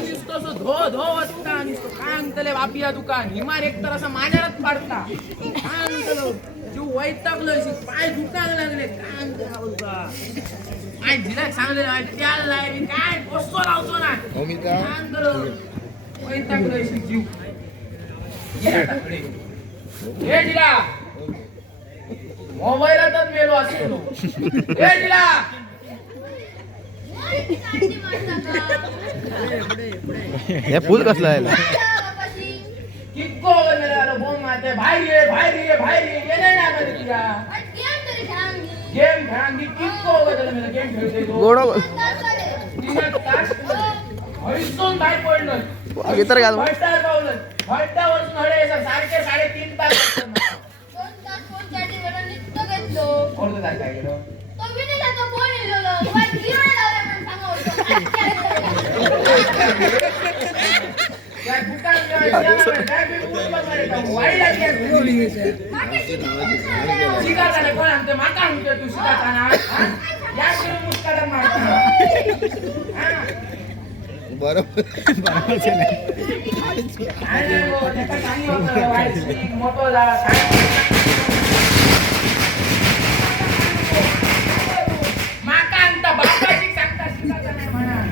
दिसतो असं धो धो वाजता आणि तो काय म्हणतले बापिया दुकान हिमार एक तर असं माझ्यावरच पाडता काय म्हणतलो जीव वैतागलोय पाय दुकान लागले काय म्हणतो काय दिला सांगले त्याला लाय काय बसतो लावतो ना काय म्हणतलो वैतागलोय जीव हे दिला मोबाईलातच मेलो असतो हे दिला हे फुल कसलं आहे किक्को मेरा बोम मारते भाई ये नाही ना मध्ये तुझा गेम खेळांगी किक्को बदल मेरा गेम खेळते तो गोडो 3 तास हळसून बाहेर पडलं इतर घाल हॉटस्टार पावलं हॉटस्टारवरून हळे सारखे 3.5 तास 2 तास फोन साठी वेळ निघतो घेतलो कोणतं काय गेलो तो विने जातो फोन इल्लो वाट गिरवण लावला पण सांगा या दुकान काय बी बोल बसारे का वाई लागली शिकाताना कोण आणते माका म्हणते तू शिकाताना या किलो मुस्काटा मारता बरोबर मोठो झाला माका आणता बापाची सांगता शिकाता नाही म्हणा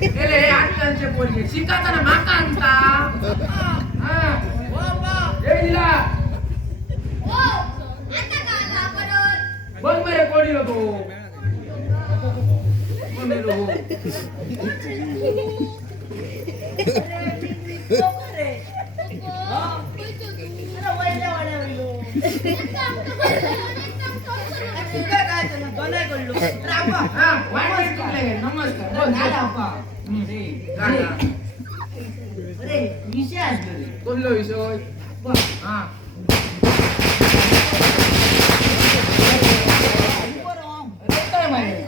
गेले हे आजकालचे पोरगे शिकाताना माका आणता बघ मेरे कोणी होतो कोणलो विषय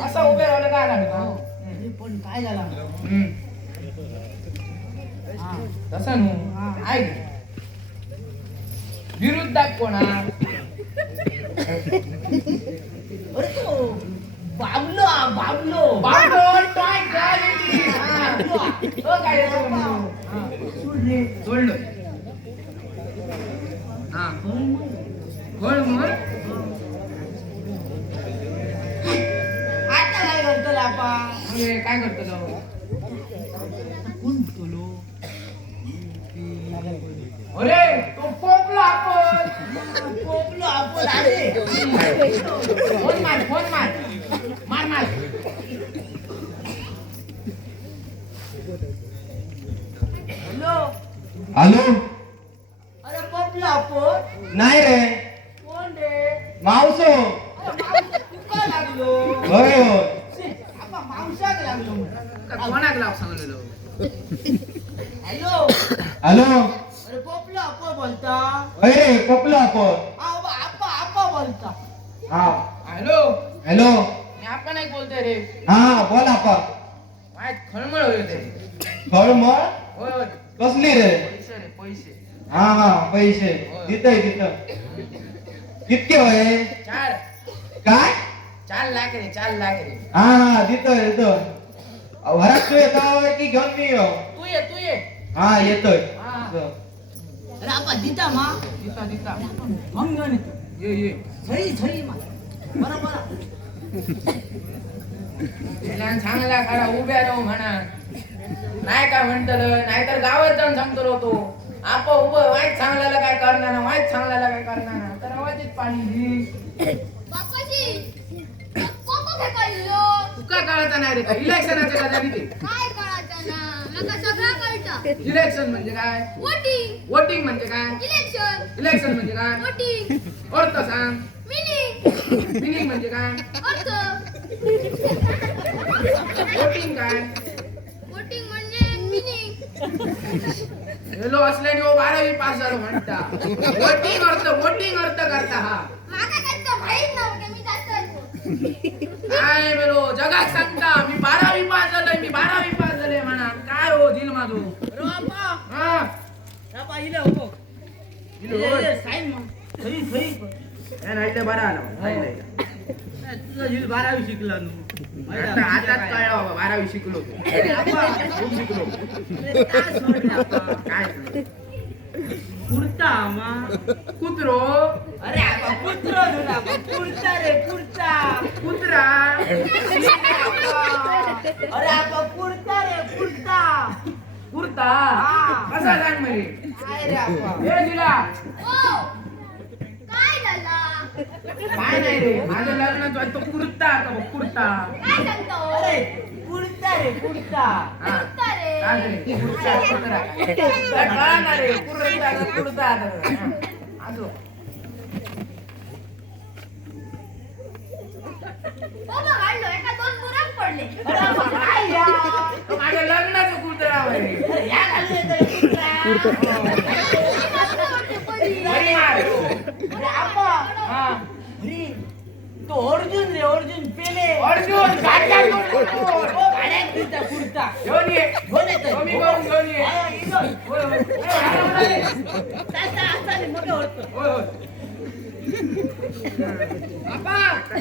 असा उभे राहिलं काय लागलं पण काय झालं तसं नू ऐक विरुद्धात कोणा अरे तो बाबलो काय सोडलं हा कोण मग आता काय करतो लापा काय करतो कोण बोलो अरे तो पोपला आपण अरे फोन मार हॅलो अरे पोपला आपण नाही रे कोण रे मावसो तुका लागलो होय होय आपा मावसाक लागलो कोणाक लाव सांगलेलो हॅलो हॅलो अरे पोपला आपण बोलता होय रे कोपला आपण आपा बोलता हा हॅलो हॅलो मी आपण नाही बोलतोय रे हा बोल आपा माहित खळमळ होते खळ मळ होय कसली रे पैसे हा पैसे तिथं कितके होय 4 काय 4 लाख रे 4 लाख रे हा तिथं घरात तू येतो की घेऊन मी येऊ तू ये हा येतोय हा. अरे आपा दिता मा दिता मग घेऊन ये झळी मा बरोबर त्याला चांगला खरा उभ्या राहू म्हणा नाही का म्हणतलं नाहीतर गावात जाऊन सांगतो तो आप उभं वाईट चांगल्याला काय करणार ना वाईट चांगल्याला काय करणार ना तर आवाजीत पाणी घे बापाजी कोको फेकायलो तुका कळायचा नाही रे का इलेक्शनाच्या का झाली ते काय कळायचं ना मला सगळं कळतं इलेक्शन म्हणजे काय वोटिंग म्हणजे काय इलेक्शन म्हणजे काय अर्थ सांग मिनिंग म्हणजे काय वोटिंग काय हेलो असल्याने 12वी पास झालो म्हणता वोटिंग अर्थ करता हा काय बेलो जगात सांगता मी 12वी पास झालोय म्हणा काय हो दिल माझो हा साईन मग नाही ते बरा आला तुझा झील 12वी शिकला नू आता आताच कळलं बाबा 12वी शिकलो अरे आप्पा खूप शिकलो अरे काय सोड रे आप्पा काय कुर्ता मा कुत्रो अरे आप्पा कुत्रो धुला आप्पा कुर्ता रे कुर्ता कुत्रा अरे आप्पा कुर्ता रे कुर्ता कुर्ता हा. कसा जाण मरे काय रे आप्पा हे दिला ओ काय झाला काय नाही रे माझं लग्नाचं आहे तो कुर्ता का बघ कुर्ता काय सांगतो अरे कुर्ता रे कुर्ता हा कुत्ता रे काय रे कुर्ता कुत्रा काय कळणार रे कुर्ता का कुर्ता हा. असो बाबा काढलो एका दोन बुराक पडले अरे आप्पा काय या तो माझ्या लग्नाचं कुर्ता आहे रे. अरे या घालले तरी कुर्ता बरी मार अरे आप्पा हा अरे तो अर्जुन रे अर्जुन पेले अर्जुन गाड्या करून गाड्यात कुर्ता कुर्ता घेऊन ये घेऊन येतोय. कमी करून घेऊन ये हा, इथं. होय होय होय तासा असाने मोठं होतं. होय बापा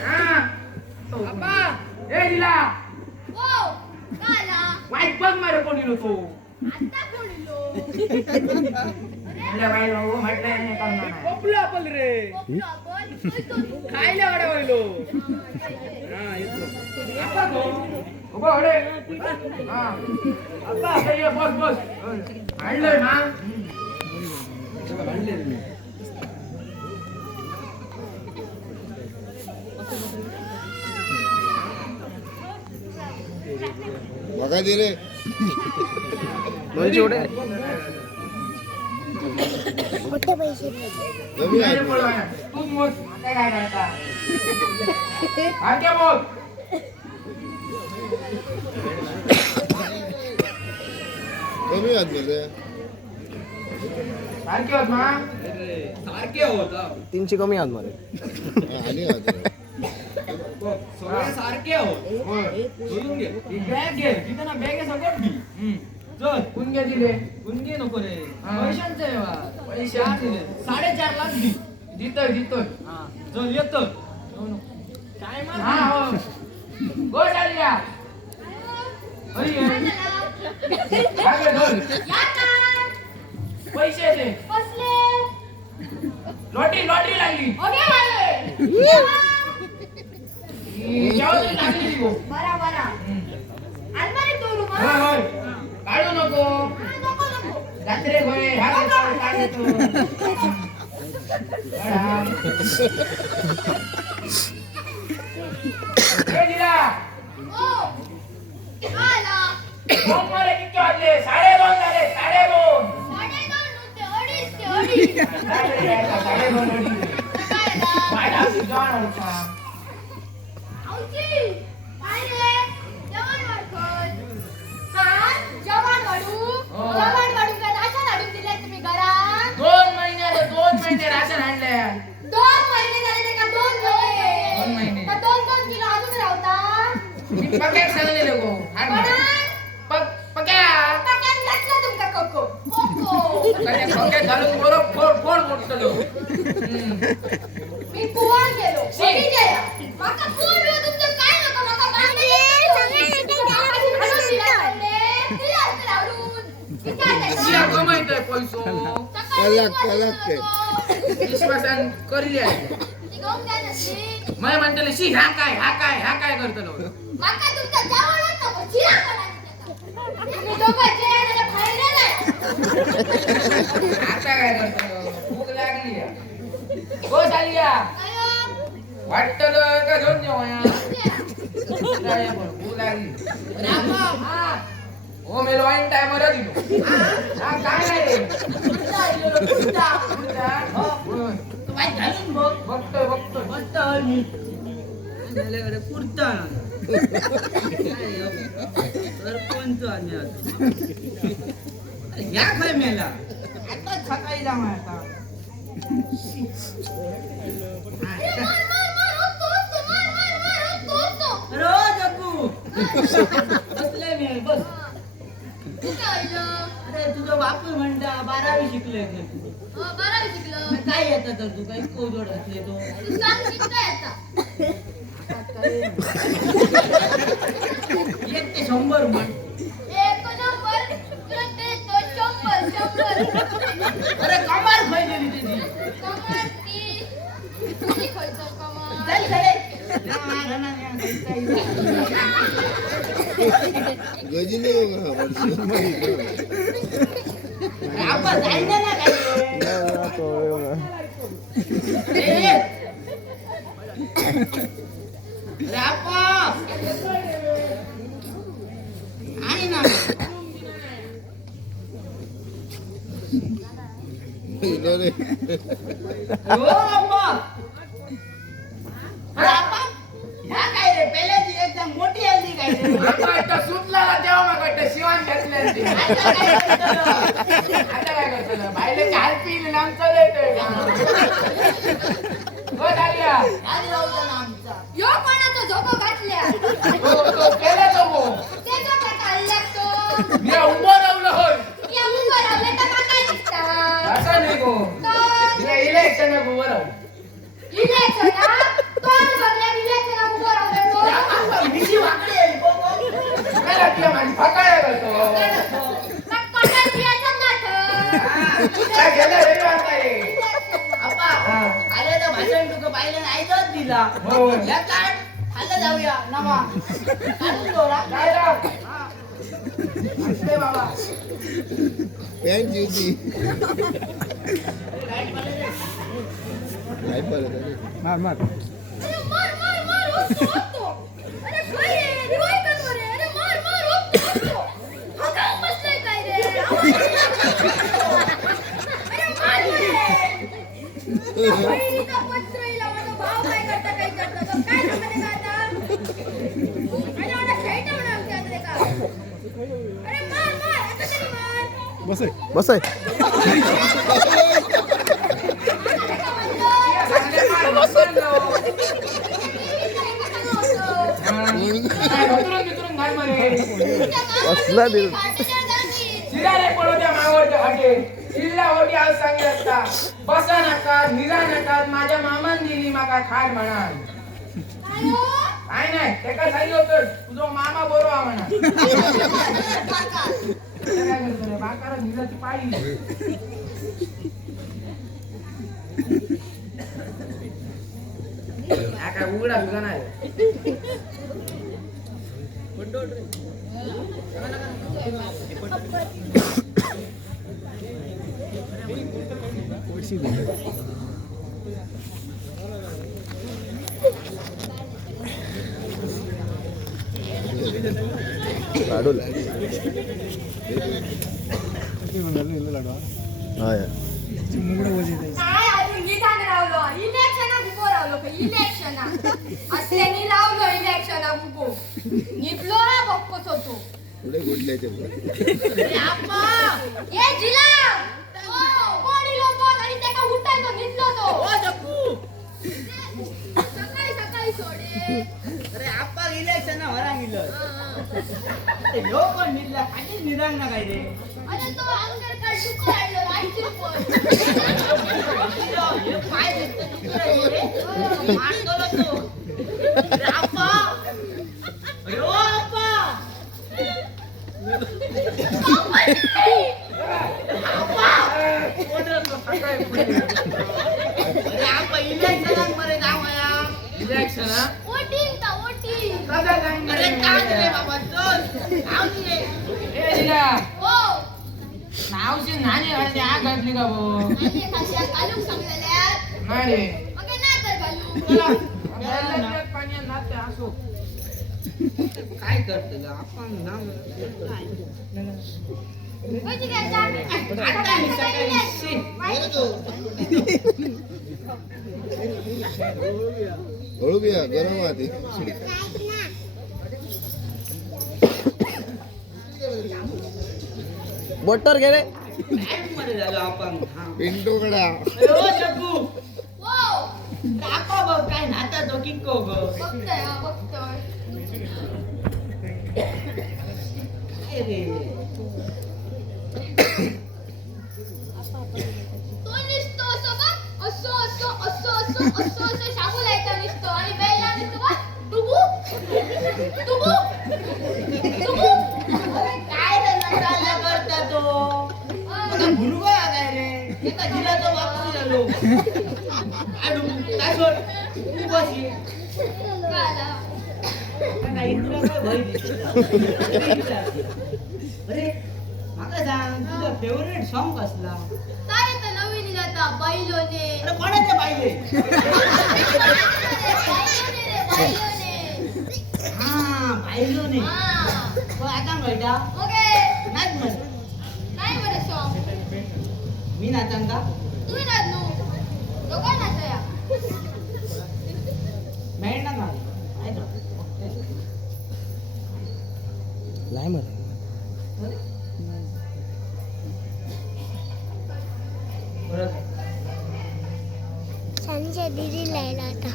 हा बापा ए दिला ओ काला वाईट बघ मारे कोणी तो आता कोण इलो म्हटलं बाई हो म्हटलं नाही करणार नाही. पपला पल रे कोपला आपण तो खायला वाडा वळलो आता तो उभा हडे हा आता ये बस बस आणलंय ना बघा दे रे म्हणजे कमी आहे. तू मोज काय करता आगे मोज कमी आहेत म्हणजे सारखे होत ना सारखे होता 300 कमी आहेत मला आणि आहेत सगळे सारखे होत जोडून घे ही बॅग घे तिथं ना बॅग आहे सगळं घे. हम्म. चल कुणगे दिले गुणगे नको रे हा. पैशांचे पैसे पैसे दिले. 4.5 लाख दे जितोय जितोय चल येतो काय हा हो गो चालिया होय आगे ढोल या काय पैसे दे कसले लॉटरी लॉटरी लागली ओके वाले जेवढी लागली ती गो बरा बरा अलमारी तोडू होय मग होय काढू नको नको नको रात्री होय हा काढतो दिला ओ काला दोन मारे किती वाजले 2:30 झाले 2:30 साडेदोन नुसते अडीच ते अडीच काय आऊची काय रे जेवण वाढखोल काय जेवण वाढू काय राशन वाढून दिले तुम्ही घरात 2 महिने राशन आणले 2 महिने झाले का 2 दोन महिने. महिने तर 2-2 किलो अजून राहता मी पक्याक सांगले लोक पक्या पॅकेट घातलं तुमका कोको पक्याक घालून बरोबर फोड मोडतलो मी कुवार गेलो कोणी गेला माका फोन लो तुमचं काय नको माका बांधले तिला कमायतोय पैसो विश्वासान करली आहे मला म्हणतले शी हा काय करतलो माका तुमचा जवळच नको चिरा पडा तुम्ही दोघं जेवायला बाहेर गेलाय आता काय करतलो भूक लागली आहे. हो चालिया वाटतलं का घेऊन जेवया भूक लागली हा हो मी लॉईन टायमर दिलो हा काय नाही रे पुढचा. हो. तू वाईट घालून बघ बघतोय मस्त हळमी आपल्याकडे कुर्ता सरपंच आणि आता. अरे या काय मेला आता सकाळी जा आता रोज अकू बसले मी बस अरे तुझं बापू म्हणता 12वी शिकले काय येतं तर तू काही कोजोड असले तो एक ते 100 म्हण. एक नंबर तुला देतो 100. अरे कमाल खाय गेली त्याची. कमर ती तुझी खर्च कमर. चल चल. गजिनी हो का वर्षन आपण जायचं ना काय. रापा आणि ना रे हो अप्पा. रापा ह्या काय रे पहिल्याची एकदम मोठी आली काय रे. आता एकटा सुटला ना तेव्हा मग वाटतं शिवान घेतले आता काय करतो? आता काय करतो बायले काय पिल आमचं लेते हो दालिया आधी राहू दे ना आमचा. यो कोणाचा झोपो घातल्या तो केला तो गो. त्याचा काय काढल्या तो मी उभं राहलं होय या उभं राहिले तर मग काय दिसता असं नाही गो मी इलेक्शन उभं राहू इलेक्शन तोंड बघल्या इलेक्शन उभं राहिले तो मिशी वाकडी आहे गो गो. मला तुला माझी फकाया करतो मग कोणाला द्यायचं नाटक काय गेला रे आता रे अप्पा हा. आले तर भाषण तुका पाहिलं नाही तर दिला. हो. या काय खाल्लं जाऊया नवा काढून दोरा. काय राव असते बाबा पॅन्ट होती काय परत अरे मार होतो अरे काय रे रिवाय करतो रे अरे मार होतो हा काय बसलाय काय रे अरे मार रे बहिणीचा पत्रईला माझा भाव काय करता काय करता तो काय सांगते का आता अरे मला शैट म्हणा आमच्या का अरे मार आता तरी मार बस आहे चांगले मार बसलो मित्रून घाल मरे बसला दिल. शिरा रे पडो त्या मावरच्या हाटे इल्ला होटी आज सांगे असता बसा नका निरा नका माझ्या मामान दिली माका खाड म्हणा काय नाही त्याका सांगितलं होतं तुझा मामा बरोबर म्हणा काय करतो रे बाकारा निराची पाळी हा काय उघडा तुझा नाही लाडू हा यार काय अजून गीतान रावलो इलेक्शनाक उभो रावलो का इलेक्शनाक असल्यानी रावलो इलेक्शनाक उभो निपलो हा बक्कोच होतो पुढे गुडल्याचे अरे अप्पा ए जिला ओ कोणी लोक आणि त्याका उठायचो निपलो तो ओ जप्पू. सकाळी सोडे अरे अप्पा इलेक्शन वरा गेलं. अरे ह्यो कोण निघला काही निरांग ना काय रे. अरे तो अंगर काढ चुको राहिलो 80 रुपये हे पाय दिसतं दुसरं आहे रे. मारतो ना तो. अरे अप्पा. अरे ओ अप्पा. अप्पा. अरे अप्पा इलेक्शनात मरे जाऊया. इलेक्शन हा वोटिंग का वोटिंग कसा सांग अरे काय रे बाबा चल. जाऊ दे. ए जिला हो नावची नाणी घालते आग घातली का भो आणि खाल्या कालूक सांगलेल्यात नाही रे मग नाही तर घालू चला आपल्याला पाण्यात नाचते असो काय करतो ग आपण नाव कधी काय जा आता मी सकाळी शी. हळू बिया गरम आधी बटर घे रे बॅग मध्ये झालो आपण हा. पिंटो कडा अरे ओ जग्गू हो काका बघ काय नाता तो किक्को ग बघतोय हा, बघतोय काय रे तो निसतो असं बघ असं शाबू लायता निसतो आणि बेलला निसतो बघ डुबू आता भुरगो काय रे एका जिल्ह्याचा वापरू झालो आडू काय सोड तू बस ये काला. काय इंद्र काय भय अरे माका सांग तुझा फेवरेट सॉन्ग कसला काय येतं नवीन जाता बैलोने. अरे कोणाचे पाहिले बैलोने. हा पाहिलो नाही हा. पण आता म्हणता ओके. नाच म्हण नाही बरं सॉंग. मी नाचान का तुम्ही नाच नो. दोघं नाचूया. मिळणार ना संजय दीदी लायला आता.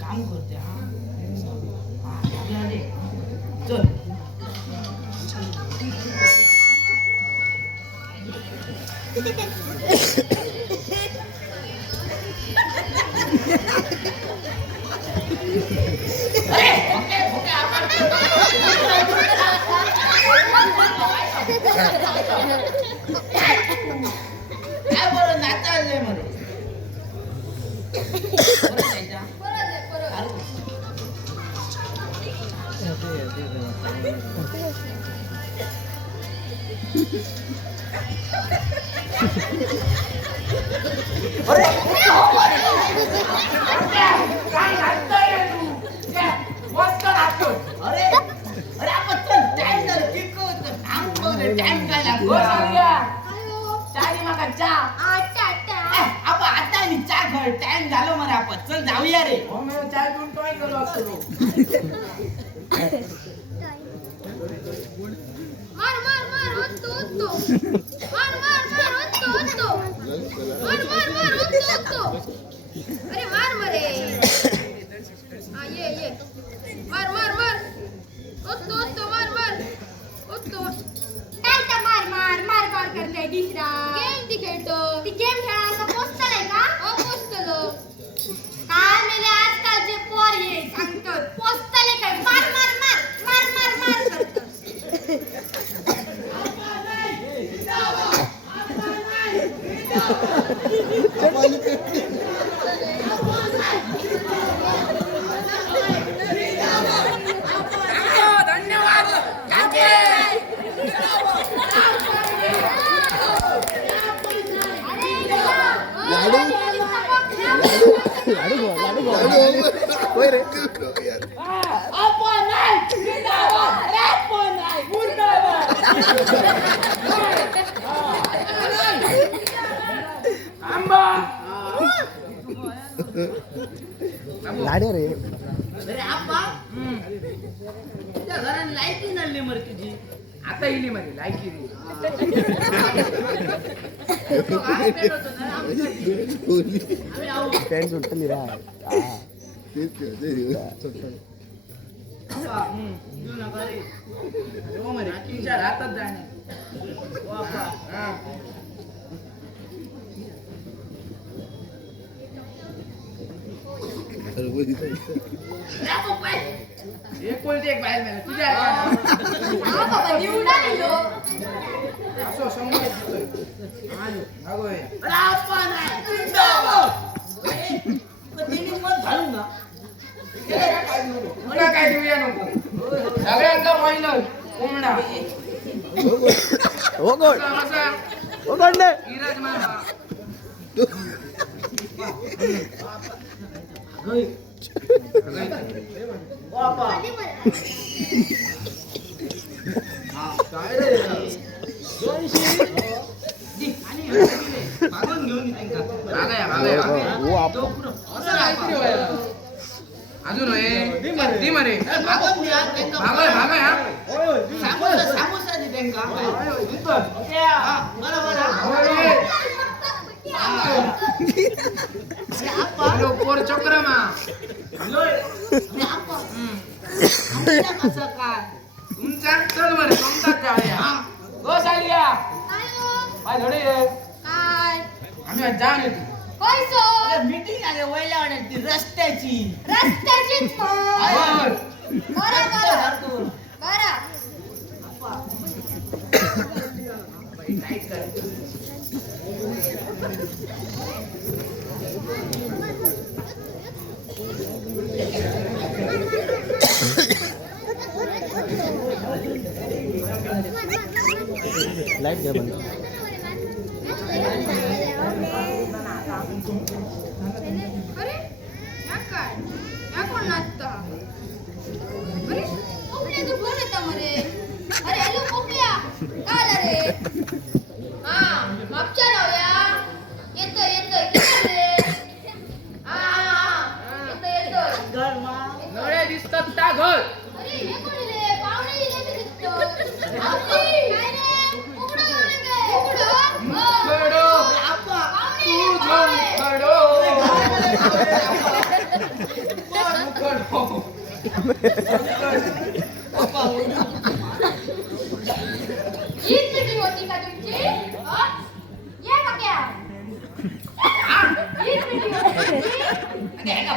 काम करते हा लागला रे. चल काय बरं नाचायला मध्ये परत आहे, परत. मस्त नाचतोय. अरे अरे आपण चल टाइम झालं किक टाइम काय हो, लागतो सालिया. आयो. चहा माका चहा. आट्टा, आट्टा. आपण आता आणि चहा घर टाइम झालं मला आपण चल जाऊया रे हो, मी चहा पिऊन काय करू असतो. मार मार मार उत्तो उत्तो. मार मार मार उत्तो उत्तो. मार मार मार उत्तो उत्तो. अरे मार मरे. हा ये. मार मार मार. उत्तो उत्तो मार मार. उत्तो. काय तर मार करते दुसरा. गेम ती खेळतो. ती गेम खेळायला पोस्टल आहे का? हो पोस्टल. काय मेले आजकालचे पोर ये सांगतात. पोस्टल आहे काय? मार करतात. धन्यवाद. होय रे लाडे रे अरे आप्पा तुझ्या घरात लाईटी नडली मर तुझी आता इली मध्ये लायकी रे. पॅन्ट सुटली रा तेच येऊ नका रे हो मध्ये तिच्या राहतात जाणे. हा. एकुलती एक बाहेर मिळालं. तुझ्या हा बाबा निवडा लिहिलो. असो समोर दिसतोय. अगो हे. अरे आप्पा नाही जिंदाबाद तिने मत घालू ना तुला काय देऊया नको. सगळ्यांचा पहिलं कोंबडा. हो गोड कसा हो गोड ने विराजमान. बापा काय रे. मागून घेऊन येते का मागया. हो आप असं काहीतरी व्हायला. अजून होय. दी मरे. मागून द्या त्यांना भागाय हा. सामोसा दे त्यांना बरोबर हॅलो पोर चक्रमा. कसं काय तुमचा चल मरे तुमचा जाऊया. हो सालिया काय हो? काय धडे आहे? काय? आम्ही आज जाऊन येतो. होय सो. मीटिंग आली वैलावण्याची रस्त्याची रस्त्याचीच मग. बर. बरोबर. लाईट घ्या बंद. अरे या काय या कोण नाचता अरे पोपल्या तू फोन येता मरे अरे हॅलो पोपल्या काय आला रे हा मागच्या रावया येतोय किती रे येतोय नळे दिसतात त्या घर अरे हे कोण रे पाहुणे येले दिसतो काय रे उघडा काय खडो खडो हीच मीटिंग होती का तुमची या बघ्या हीच मीटिंग होती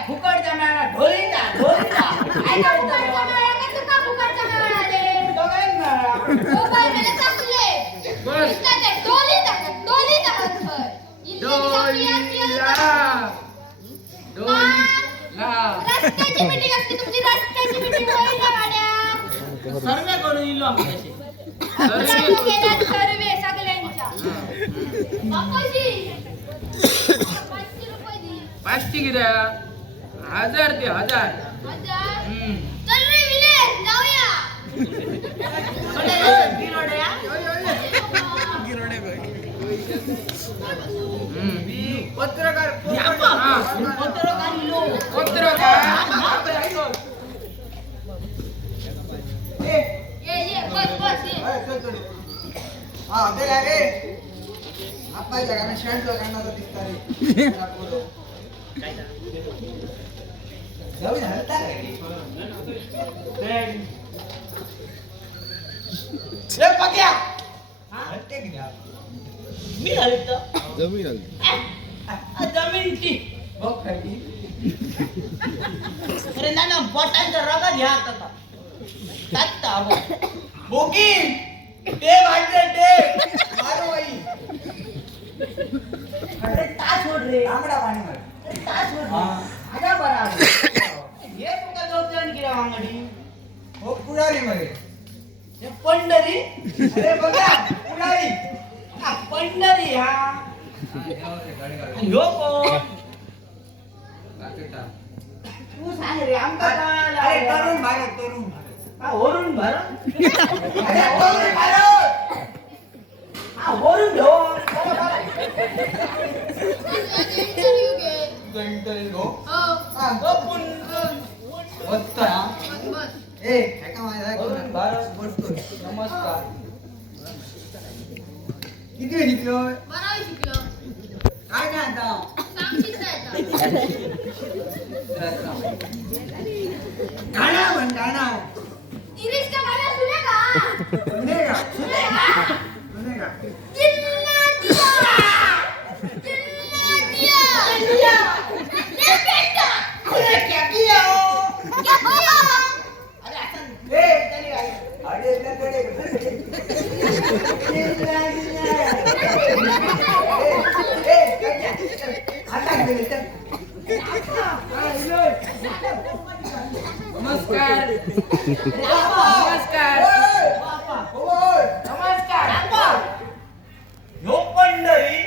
फुकट जमाना ढोलीचा काय फुकटचा मेळा का तुका फुकटचा मेळा आले मोबाईल मध्ये टाकले बस. इथला ते डोली टाकत खर रस्त्याची मीटिंग असते तुमची रस्त्याची मीटिंग होईल का गाड्या सर्वे करून इलो आमच्याशी आपल्याला केल्यात सर्वे सगळ्यांच्या बापाजी 500 रुपये दे 500 किती 1000 ते 1000 हजार चल रे विले जाऊया पत्रकार ये बस ये मी हलतो जमीन आली. जमीन ती अरे ना बोटांचा रगा घ्या आता तात्ता बोकी ते वाटते ते मारो बाई अरे तास सोड रे आमडा पाणी मार अरे तास सोड आगा बरा हे तुका दोन किरा वांगडी हो पुढारी मध्ये हे पंढरी अरे बघा पुढारी हा पंढरी हा ह्यो कोण तू सांग रे आमका कळालं अरे तरुण भारत हा वरुण भारत अरे वरुण भारत हा वरुण घेऊ इंटरव्ह्यू घे हो बस वरुण भारत बसतोय नमस्कार किती वेळ शिकलोय 12वी शिकलो काय काय आता सांगशील जायचा गाणं म्हण गाणं इरिशका गाणं सुने का सुनेगा सुनेगा सुनेगा कितना दिया ले बेटा अरे क्या किया हो क्या किया अरे असं ए चली आई अरे लकडे नमस्कार नमस्कार नमस्कार ह्यो पंढरी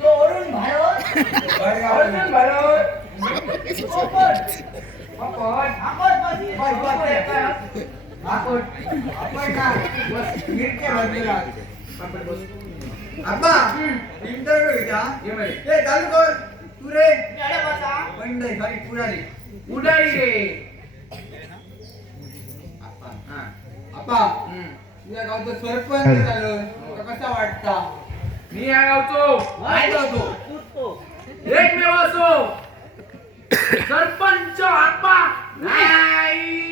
तो वरुण भारत अर्जुन भारत अब्बा इंटरव्ह्यू घ्या ए चालू कर तू रे पंढरी सॉरी पुढारी उडाली रे अप्पा तुझ्या गावचं सरपंच झालं तुला कसा वाटता मी या गावचो काय गावतो एकमेव असो सरपंच आप्पा नाही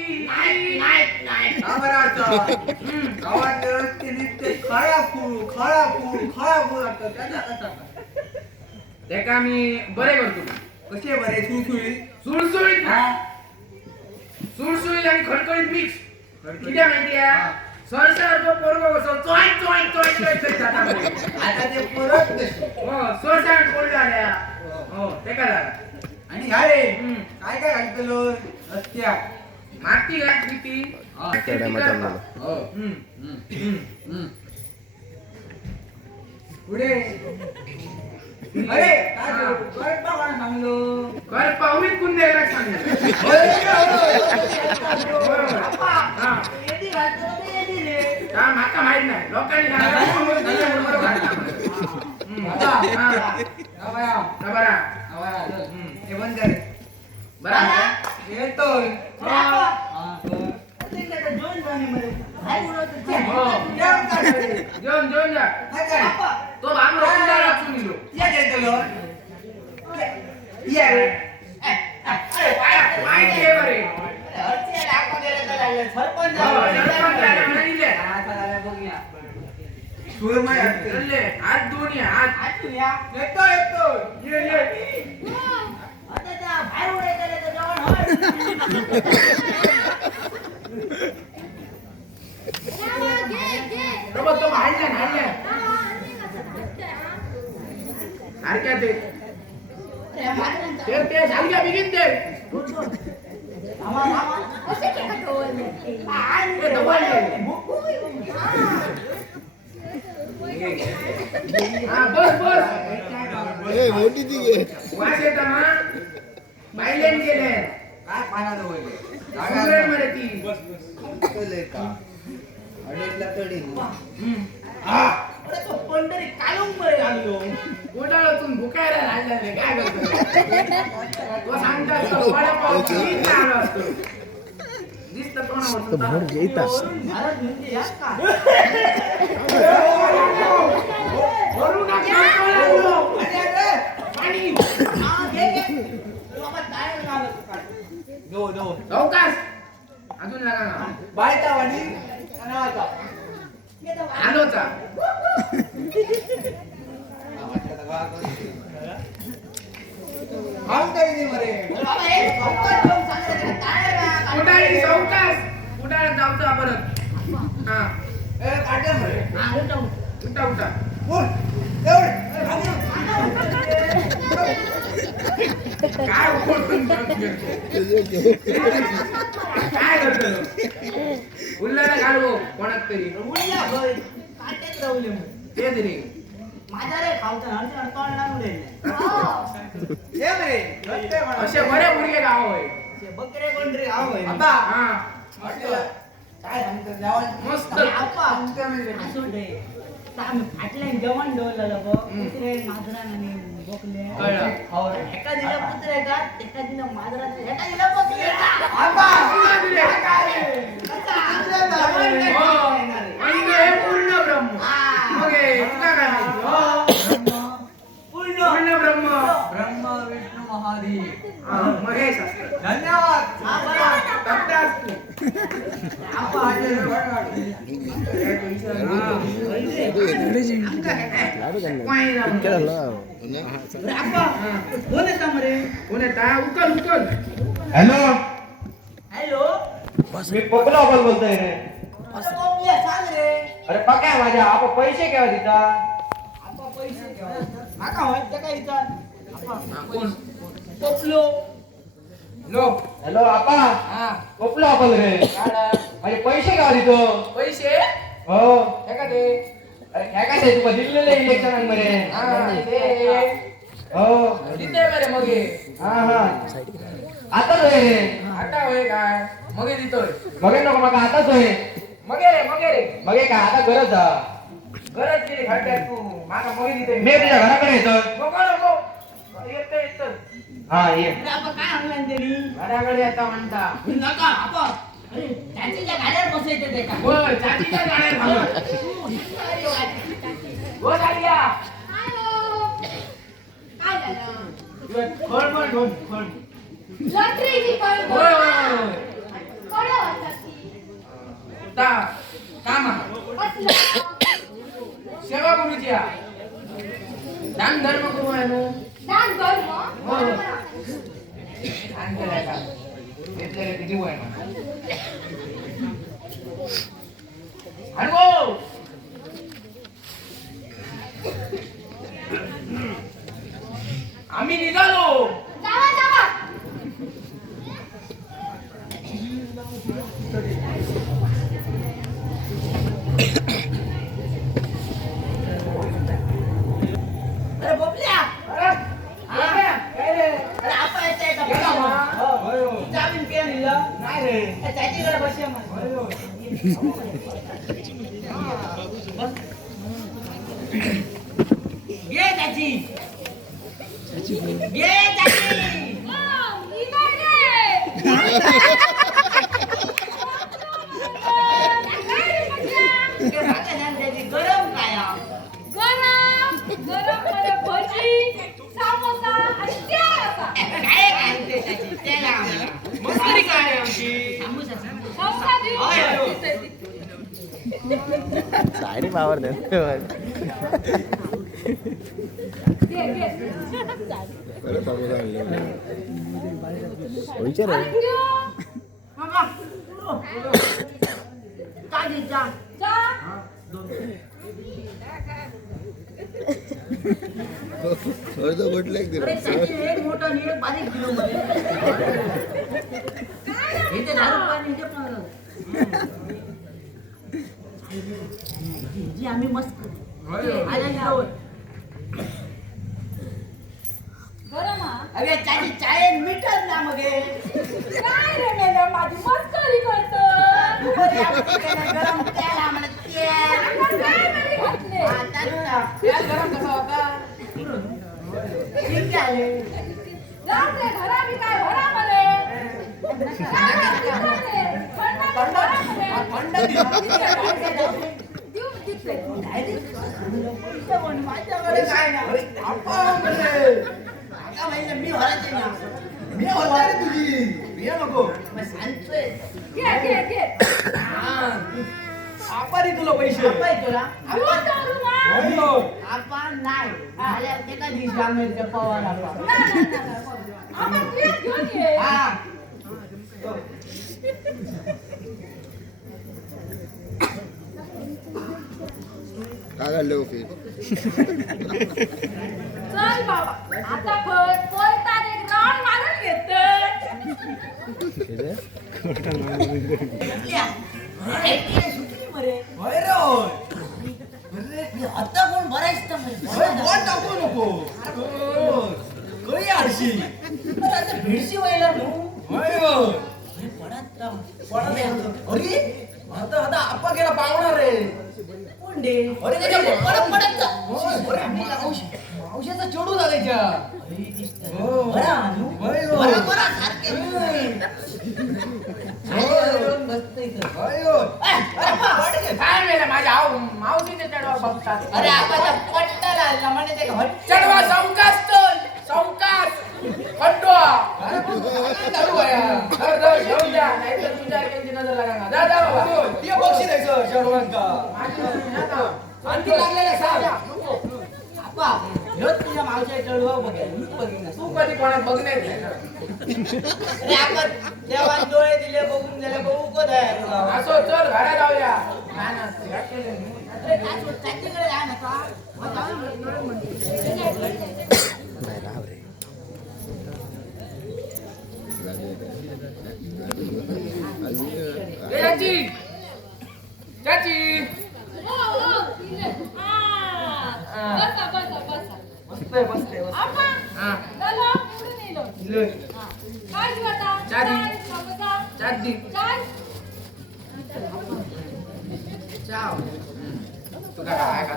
का बरं वाटतं गावात रस्ते नुसते खळापूर वाटतं त्याचा कसा त्याका मी बरे करतो कसे बरे सुळसुळीत सुळसुळीत सुळसुळीत आणि खडखडीत मिक्स किती माहिती आहे सरसारखं पोरगं कसं चोय चोय चोय चोय चोय जाता मध्ये. आता ते परत कशी हो सरसार कोण झाल्या हो ते काय झालं आणि ह्यारे हम्म. काय काय घालतलो रस्त्या माती घातली ती त्या टायमात हो पुढे अरे काय कोण सांगलो घर पाहुणीत कुण द्यायला सांगितलं हा येदी घालतो ते येदी रे का माका माहित नाही लोकांनी घातला बरा हे बंद कर बरा येतोय जेवण जेवण जा तो भांगरो कुंडाला चुनिलो माहिती आहे बरे चलले हात दोन्ही हात येतो येतो ये बाबा तो हाडल्या सारख्या ते झालग्या बिगिन ते बस बस मोठी ती घे. वास येता ना बायलेन केले काय पाण्यात वळले सुगरण मध्ये ती पंढरी कालून बरे घाललो कोटाळातून भुकायला राहिला रे काय करतो तो सांगतात तो वडापाव किती आलो असतो दिसतं कोणावर भारत म्हणजे या का वरू का खातो लागलो पाणी चौकास अजून लागा ना बायता वाणी अनावाचा आलोचा कुठाळी चौकास कुठाळ्यात जाऊचा परत हा उठा उठा काय उठून काय करतो उल्लाला घालवो कोणाक तरी ते तरी असे बरे मुलगे गाव होय बकरे कोण रे आव हा काय सांगतो जेवण मस्त फाटल्यान जेवण दवरलेलं बघ कुत्रे माजरान आणि बोकले कळलं. एका दिला कुत्रे का एका दिला माजरान एका दिला बोकले हो, म्हणजे हे पूर्ण ब्रह्म मग हे तुका काय माहिती हो? पूर्ण ब्रह्म ब्रह्म विष्णू महादेव हा, महेश असतं धन्यवाद तक्ता असतो कोण येता मरे कोण येता उकल उकल हॅलो हॅलो मी पकला बोलतोय रे सांग रे अरे पक्या माझ्या आपण पैसे केव्हा तिचा माका होय काय विचार कोण टोपलो लोक हॅलो आपा हा पकलो आपण रे काढा. माझे पैसे केव्हा तिथं पैसे हो हे का ते अरे काय काय तुका दिलेले इलेक्शन मध्ये हा ते हो तिथे बरे मग हे. हा हा आताच होय रे आता होय काय मग हे देतोय मगे नको मग आताच होय मगे रे मगे काय आता गरज हा गरज केली खड्ड्यात तू माका मग देतोय मी तुझ्या घराकडे येतो नको नको येतं हा ये आपण काय आणलं त्यांनी घराकडे येता म्हणता नका आपण अरे त्यांच्या गाड्यावर बसायचं ते का होय चाटीच्या गाड्या घालून हो झाल्या काय झालं खळबळ ढोल खळ लॉटरी जिंकली. होय होय कोणा वाटतं ती? ता कामा कसलं? सेवा गुरुची आ दान धर्म करू आहे नो दान धर्म? हो दान केलाय का घेतलेलं किती वय ना हळू आम्ही निघालो. जावा जावा. अरे बोपल्या अरे आपण येते का जामीन पे निघलं नाही रे त्याच्याकडे बसूया मग घे त्याची घे त्याची मी काय रे? गरम काय गरम गरम मध्ये भजी समोसा आणि तेल असा. काय घालते त्याची त्याला मस्करी काय आहे आमची? समोसा देऊ. साडी पावर दे घे घे. परत समोसा आणले विचार आणि देऊ. जा जा. अर्ध म्हटलं की अरे त्याची एक मोठा आणि एक बारीक किलो मध्ये इथे 10 रुपयाने इथे पण जी आम्ही मस्त आल्या जाऊन गरम हा. अरे त्याची चाय मीठच ना मगे काय रे मेल्या माझी मस्करी करतो. गरम तेल आम्हाला तेल आपण काय मध्ये घातले? तेल गरम कसा होता? ठीक आहे जाऊ दे घरा बी काय भरा मले. माझ्याकडे काय नाही मी भरायचे ना मी भरणार तुझी मी नको सांगतोय आपारी तुला पैसे. तुला आपण नाही आल्या ते का दिवशी आम्ही ते पवार आपण हा काय घालले ओके चल बाबा आता कोलतान एक राऊंड मारून घेते. आता कोण भरायचं टाकू नको. कळी आरशी. भिडशी व्हायला नो अरे आता आता आपा गेला पावणार रे. कोण दे अरे त्याच्या पडत औषधाचा चढू लागायच्या. बरा काय वेळा माझ्या मावशीच्या चढवा बघतात. अरे आपण पट्टा लागला म्हणे ते चढवा सावकाश चल सावकाश खंडवा चालू आहे. धर धर घेऊन जा नाहीतर तुझ्या एकाची नजर लागणार. जा जा बाबा ते बक्षीस द्यायचं चढवांका. आणखी लागलेले सांग. आपा ह्योच तुझ्या मावच्या चढवा बघेल मी बघीन तू कधी कोणात बघण्यात नाही. अरे आपण देवान डोळे दिले बघून गेले बघू कोण आहे असो चल घरा जाऊया. अरे काय त्याच्याकडे आहे ना का नाही राव रे चाची चाची बसा बसा बसा. मस्त आहे मस्त आहे. आपा हा चला पुढे नेलो. काय घेऊ आता? चाय. चाय, समोसा, चाची चाय. चाव तुला काय का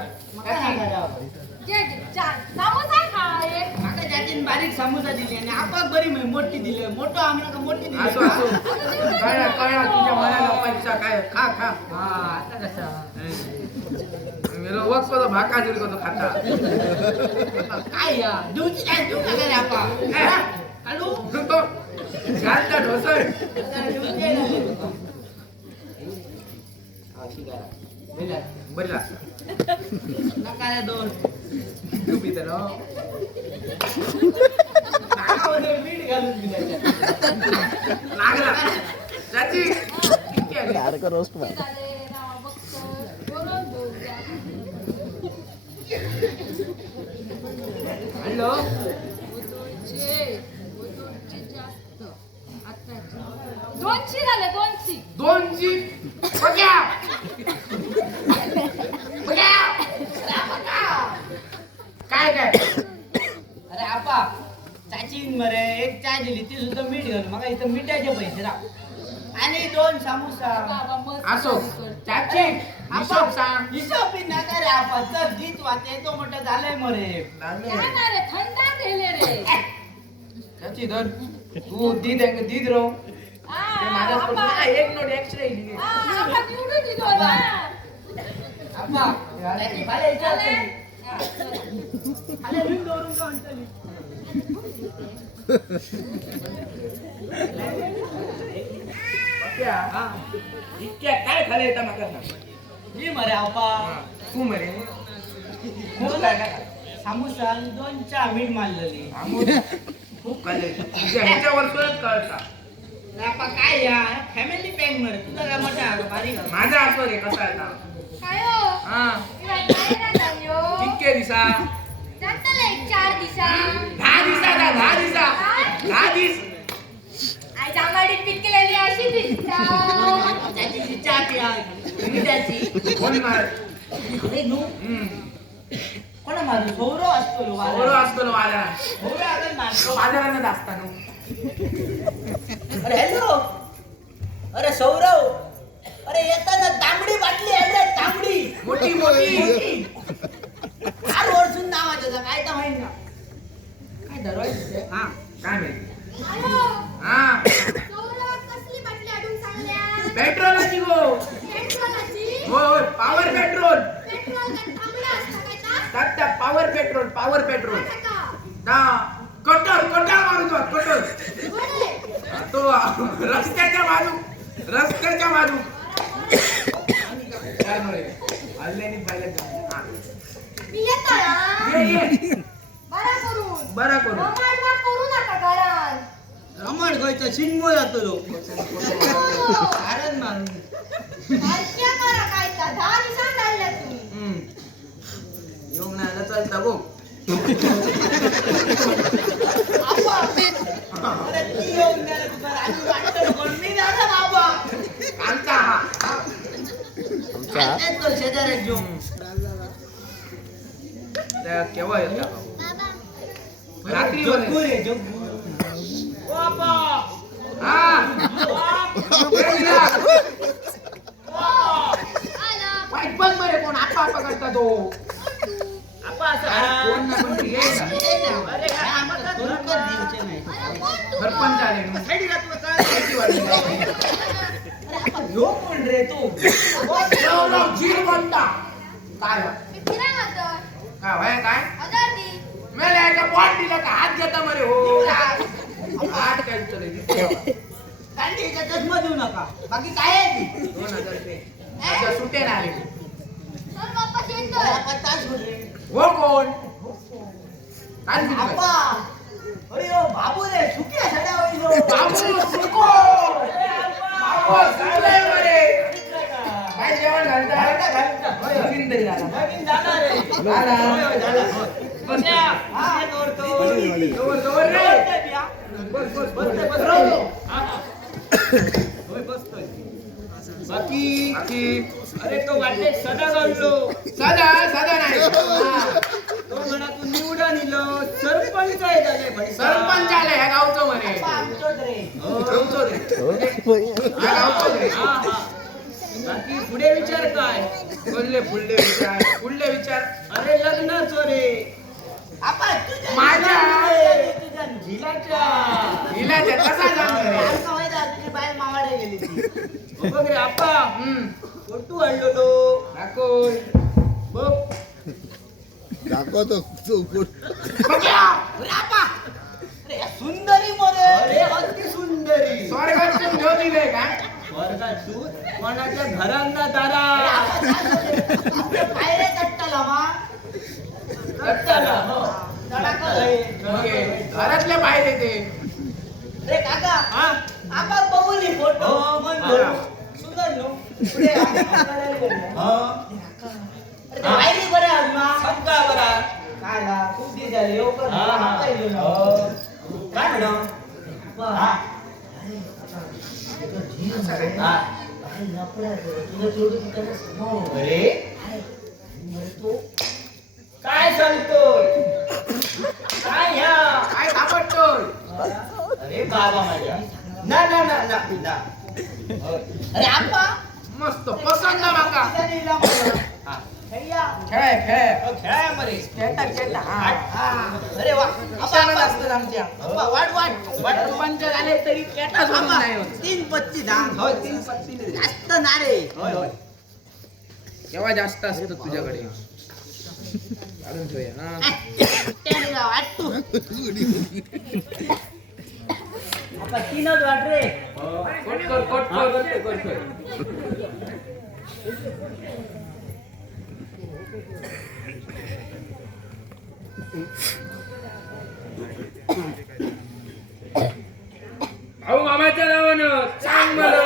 घे, घे, चाय. समोसा खा रे. माका त्याच्याने बारीक समोसा दिली आणि आपण बरी मोठी दिली मोठं आम्हाला मोठी दिली असो असो कळला कळला तुझ्या मनाला पैसा काय खा खा. हा आता कसा मेरा वक्त तो भाका दिल को तो खाता. काय या दूधची काय तू काय रे आपा कालू तो घालता ढोसळ. बरी लागतं. नका रे दोन तू पिते ना. नाकामध्ये मीठ घालून दिलं लागला चाची किती आली? रोस्ट झाले, राव, बघतो. हॅलो दोनशे झाले दोनशे. 2G बघ्या बघ्या काय काय अरे आपा चाचीन मरे एक चाय दिली ती सुद्धा मीठ घालून मग इथं मिठाचे पैसे राव आणि 2 समोसा. बाबा मस्त असो दिसतोय. चाची हिशोब सांग हिशोब बी नका रे आपा तर गीत वाचे तो मोठं झालंय मरे. काय नाही रे थंडा गेले रे. चाची धर तू दीद रो ते माझ्याकडून आपा एक नोट एक्स्ट्रा येईल आपा निवडून दिलो ना. आपा त्याची भाले चालेल. विचारते आले विंडो वरून जाऊन चली. इतक्या काय खाले येता माका सांग मी मरे आपा तू मरे खूप काय काय समोसा आणि 2 चहा मीठ मारलेली. खूप खाले तुझ्या ह्याच्यावर सुरत कळता आपा काय या फॅमिली पॅक मरे तुझा काय मोठा आहे का बारीक आहे? माझा असो रे कसा आहे आता काय हो? हा इवाय काय राहता यो? कितके दिसा जातले 4 दिसा. 10 दिस आई जांगाडी पिकलेली अशी दिसता. त्याची चहा पिया मिठाची. कोण मार अरे नो कोणा मारू सौरव असतो लो बरोबर बाजारात. असतो ना बाजारात सौरव आगन मारतो. बाजारात असताना अरे हॅलो अरे सौरव अरे येताना तांबडी बाटली आहे रे तांबडी मोठी मोठी फार वर्षून नावाचं काय तर माहिती ना काय दरवाजे हा काय माहिती आयो, हा सौरवात कसली बाटली अडून चांगल्या? पेट्रोलाची गो पेट्रोलाची? होय पॉवर पेट्रोल पेट्रोल काय तांबडं असतं काय ता? टाकता पॉवर पेट्रोल काय का? ना कटर मारून कटर बरे. तो रस्त्याच्या बाजू काय म्हणे हल्ल्याने पाहिलं मी येतो ना. ये बरा करू रमाडवा करू नका घरात. रमण गोयचा शिनमो जातो लो हो. कारण मारून हलक्या करा काय ता. 10 दिवसांत आणल्या तुम्ही. येऊन नाही चालता गो अरे ती येऊन गेला तुला आधी वाटतं पण मी जाणार बाबा आमचा हा तेच तो शेजाऱ्यात जो त्या केव्हा येता रात्री बने जग्गू रे जग्गू ओ बाबा हा आला. वाईट बघ मरे कोण आपा करता तो आपा असं कोण ना कोण तरी येईल ना. अरे काय आम्हाला धोरकच द्यायचे नाही अरे कोण तू? सरपंच आले ना. साईडला तुला काय माहिती वाटलं अरे आपण ह्यो कोण रे तू एवढं जीव बनता काय बा? मी फिरायला होतो. काय होय काय 1000 दी. मेले एका बॉट दिला का हात घेता मरे हो हात काय चले कांडीचा चष्मा देऊ नका बाकी काय आहे ती 2000 रुपये माझ्या सुटे ना आले चल बाप्पा येतोय. जरा पत्ता शोध रे हो कोण काय दिलं? आपा अरे ओ बाबू रे सुक्या सड्या होईलो बाबू सुको बाबू चाललंय मरे काय जेवण घालता होय अजून तरी झाला नवीन जाणार रे झाला. होय, झाला. बस्या, हा, तोडतो. जवळ रे बसतोय बिया. बसतोय, बसतोय. हा, हा. होय, बसतोय. बाकी बाकी अरे तो वाटले सदा घाललो साधा नाही हा. तो मनातून निवडा निलो सरपंच आहे झाले भाई सरपंच आले ह्या गावचं म्हणे आमचोच रे गावचं रे ह्या गावचं रे हा हा बाकी पुढे विचार काय बोलले पुढले विचार अरे लग्नाचो रे आपा तुझ्या माझ्या तुझ्या झिलाच्या हिला त्या कसा जाणार रे आमका माहिती आहे, तुझी बाई मावाडे गेली ती हो बघ रे आपा फोटो आणलेलो दाखव बघ दाखवतो तू बघ्या अरे आपा अरे या सुंदरी मोरे अरे अति सुंदरी स्वर्गातून घेऊन दिले का वर्गात तू कोणाच्या घरांना दारा पायरे चट्टाला मा चट्टाला हो तडाखा मग हे घरातले पाहिजे ते रे काका हा आपा बघून फोटो हो मन सुंदर नो पुढे हा अरे बाहेरी बरं आज मा सगळा बरा काय ला खूप दिवस अरे लवकर हा, हा. आता येलो ना. हो. काय म्हणा हा. हा. अरे काय सांगतोय काय ह्या काय सापडतोय अरे बाबा माझ्या ना ना ना ना ना अरे आप्पा मस्त पसंत माका तिचा नेला मला. हा. हैया. खेळ खेळ हो, खेळाय मरे खेळता खेळता हा हा. अरे वा आप्पा इशारा आप्पा. असतात आमच्या आप्पा वाट वाट वाट पंच झाले तरी खेळता सोडून आप्पा, नाही होत. 3 पत्ती धान. होय 3 पत्ती जास्त ना रे. होय होय केव्हा जास्त असतं तुझ्याकडे काढून ठेवूया हा त्याने राव, आट तू. आप्पा 3च वाट रे. कट कर भाऊ मामाच्या नावानं सांग मला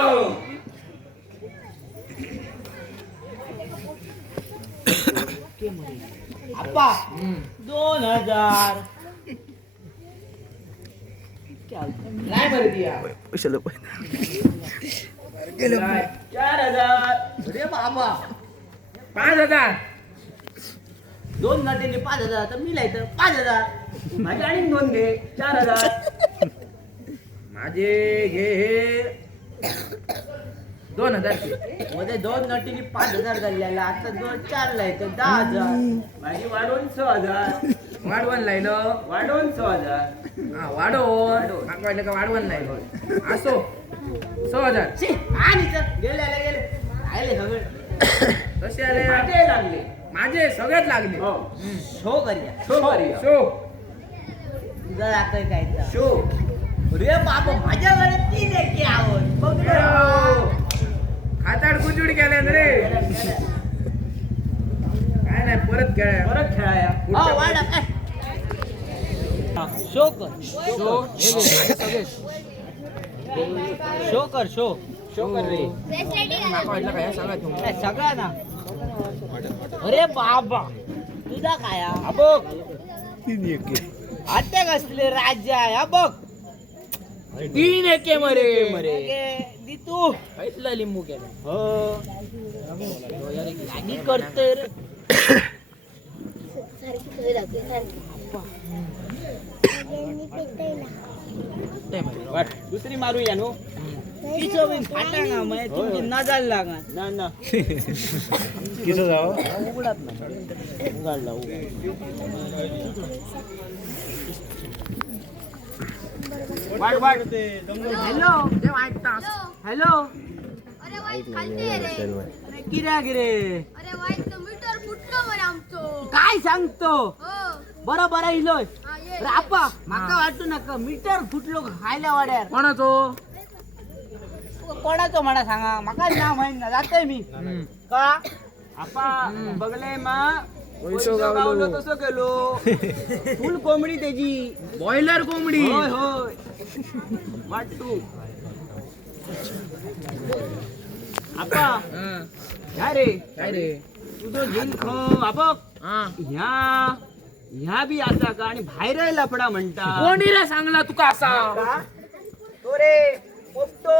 आप्पा 2000. नाही बरं दिया 4000. अरे बाबा 5,000 2 नटीने 5000 तर मी लायचं 5000. माझे आणि 2 घे 4000. माझे घे हे 2,000 मध्ये 2 नटीने 5000 झालेला आता 4 लायचं 10,000. माझी वाढवून 6000. वाढवण लायलं वाढवून 6000. हा वाढवण वाटलं का वाढवण लायलं असो 6,000 छी, आणि चल गेले आले सगळे कसे आले माझे लागले. माझे सगळ्यात लागले हो शो करूया. शो करूया शो तुझा लागतोय काय शो अरे बाबा माझ्याकडे 3 एके आहोत बघ ना. खाताड कुचूड केल्यान रे काय नाही परत खेळाय परत खेळाया. पुढच्या- वाढ शो कर शो हे घे, सगळे शो कर शो शो कर रे ब्रेसलेट माका वाटलं काय सांगा तुम्ही काय सगळा ना. अरे बाबा तुझा काय हा बघ आता कसले राज्य आहे हा बघ. 3 एके मरे दी तू ऐकलं लिंबू केलं हो गाडी करतोय रे. दुसरी मारूया नो तिचं बिन फाटा ना मग तुमची नजर लागा ना ना किती जाव उघडात ना उघडला वाट वाट हॅलो ते वाटतं हॅलो अरे वाईट खालते रे अरे किऱ्या गिरे अरे वाईट मीटर फुटलं बरं आमचं काय सांगतो हो बरोबर इलोय हा ये अरे आप्पा माका वाटू नका मीटर फुटलो खायला वाड्यार कोणाचो कोणाचं म्हणा सांगा माका नाव माहित ना जातोय मी का आप्पा बघले मा पैसो गावलो. तसं केलो फुल कोंबडी त्याची बॉयलर कोंबडी होय होय वाटू आप्पा हा, ह्या रे काय रे तुझं घेऊन ख आप्पा हा ह्या बी असा का आणि बाहेर लफडा म्हणता कोणी रे सांगला तुका असा का? तो रे पोपटो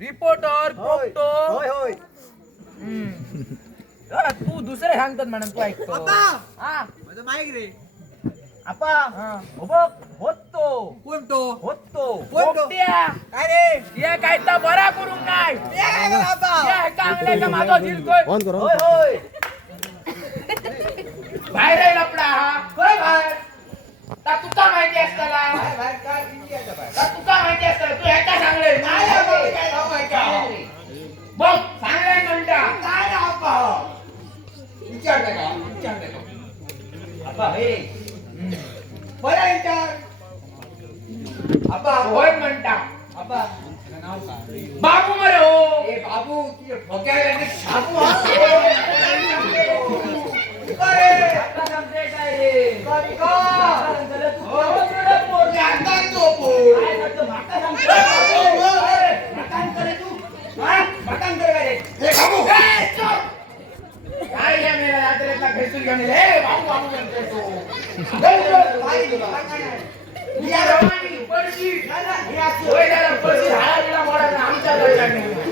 रिपोर्टर पोपटो होय होय तू दुसरे सांगतात म्हणून तू ऐकतो हा माझं माईक रे आपा हा. होतो कोणतो होतो पोपट्या काय रे ये काय तर बरा करून काय ये कांगड्या का माझा जिरतोय होय होय बाहेर आहे लपडा हा होय बाहेर ता तुका माहिती असताला बाहेर काय किती आहे बाहेर ता तुका माहिती असताला तू ह्याचा सांगले काय रे बाबा, काय भाव आहे का? बघ सांगलाय म्हणता काय रे आपा विचारते का आपा हे बरं विचार आपा होय म्हणता आपा नाव काय बाबू मरे हो ए बाबू तुझे भोग्याला नाही छापू काय या मेला यात्रेतला भेटून घेऊन ये. बाबू बाबू म्हणतोय तू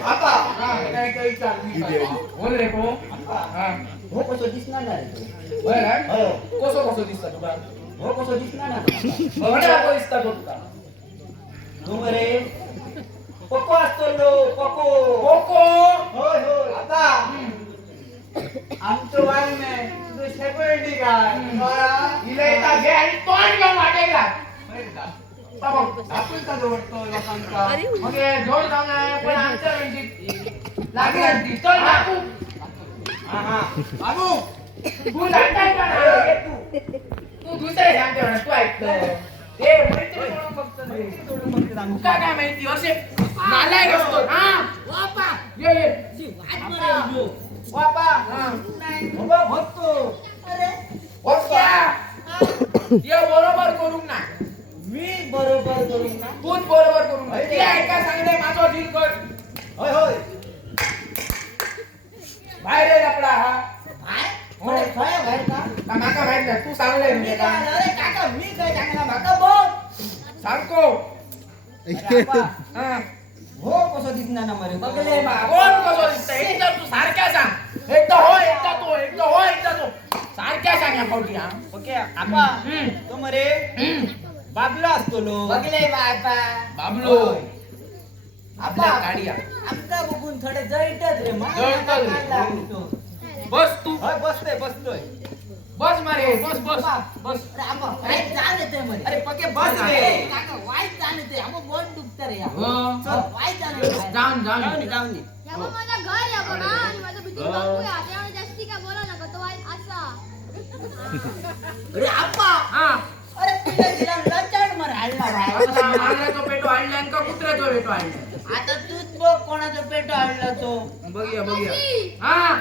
आपा हा, काय काय विचार मी काय. बोल रे को हा हो कसं दिसणार नाही रे बरं आहे? हो कसं कसं दिसतं तुला हो कसं दिसणार नाही बघा कसं दिसतं तो तुला तू रे पको असतो लो पको कोको होय होय आता आमचं वाण नाही तुझं शेपटी काय हिला येता घे आणि तोंड घेऊन वाटेला आपण का जोडतो लोकांचा मग हे जोड जाऊन पण आमच्या रणजित लागेल ती चल टाकू बाबू तू लागताय का ना? तू दुसरे सांगते म्हणा तू ऐकतं ते मैत्री म्हणून फक्त नाही. तुका काय माहिती असे नालायक असतो हा वापा ये ये बापा हा बाबा भक्तो ओक्या ये बरोबर करू ना मी बरोबर करू ना तूच बरोबर करू ना ते ऐका सांगले माझा दिल कर होय होय बाहेर आहे लपडा हा हो काय बाहेर का का माका माहित नाही तू सांगलंय मी म्हणजे काय का अरे काका मी काय सांगला माका बोल सांगतो अरे आपा, हा हो कसं दिसणार ना मरे बघले बा कोण कसं दिसतं एकदा तू सारख्या सांग एकदा हो एकदा तो एकदा हो एकदा तो सारख्या सांग या पावटी हा ओके आपा तो मरे बाबला असतो लो बघले बा आपा बाबलो आपा आपल्या गाडीया आमचा बघून थोडे जळटच रे जळतच रे. बस तू होय बसतोय बस मारे बस बस बस अरे आपा वाईट जाण येते मरे अरे पक्के बस रे अरे काका वाईट जाण येते आम्हा बोन दुखत रे हो. वाईट जाण येते जाऊन जाऊन जाऊन दे या बघ माझं घर या बघा आणि माझं बिजू बघूया त्यामुळे जास्ती काय बोला नका तो वाईट असा अरे आपा हा अरे तुला दिला लचाड मार हल्ला आता मागल्याचो पेटो आणला आणि का कुत्र्याचो पेटो आणला आता तूच बघ कोणाचा पेटो हल्ला तो बघूया बघूया हा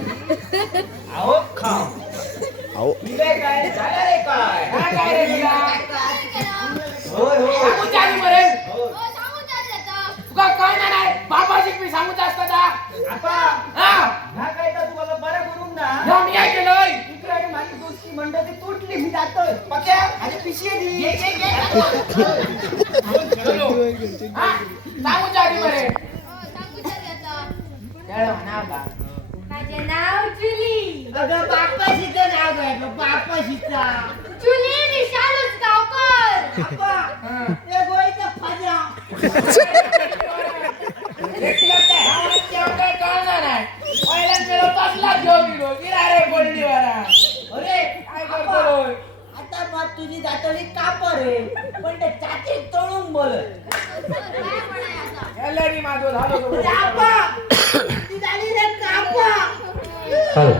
अहो खा अहो काय काय झालं रे काय काय रे तुला काय केलं होय होय सांगू चाली मरे हो सांगून चालले आता तुका कळणार नाही बाबाजी मी सांगूच असता का आपा हा ह्या काय तर तुम्हाला बरं करून ना ह्या मी काय केलंय इकडे आणि माझी दोस्ती मंडळी तुटली मी जातोय पक्या आणि पिशवी दी चलो हा सांगू चाली मरे हो सांगून चालले आता त्याला म्हणा बा माझे नाव जुली अगं बापाशीचं नाव काय बापाशीचा जुली निशालच गावकर आपा हा ते गोळीचा फाजा एकट्या त्या हावात जेवण काय कळणार नाही पहिल्याच वेळेला तसला घेऊन गेलो गिरा रे गोल्डीवाला अरे काय आपा, करतोय आता मग तुझी दातळी कापर रे पण ते चाची तळून बोल काय म्हणाय आता याला माझं झालं आपा ती झाली रे कापा हॅलो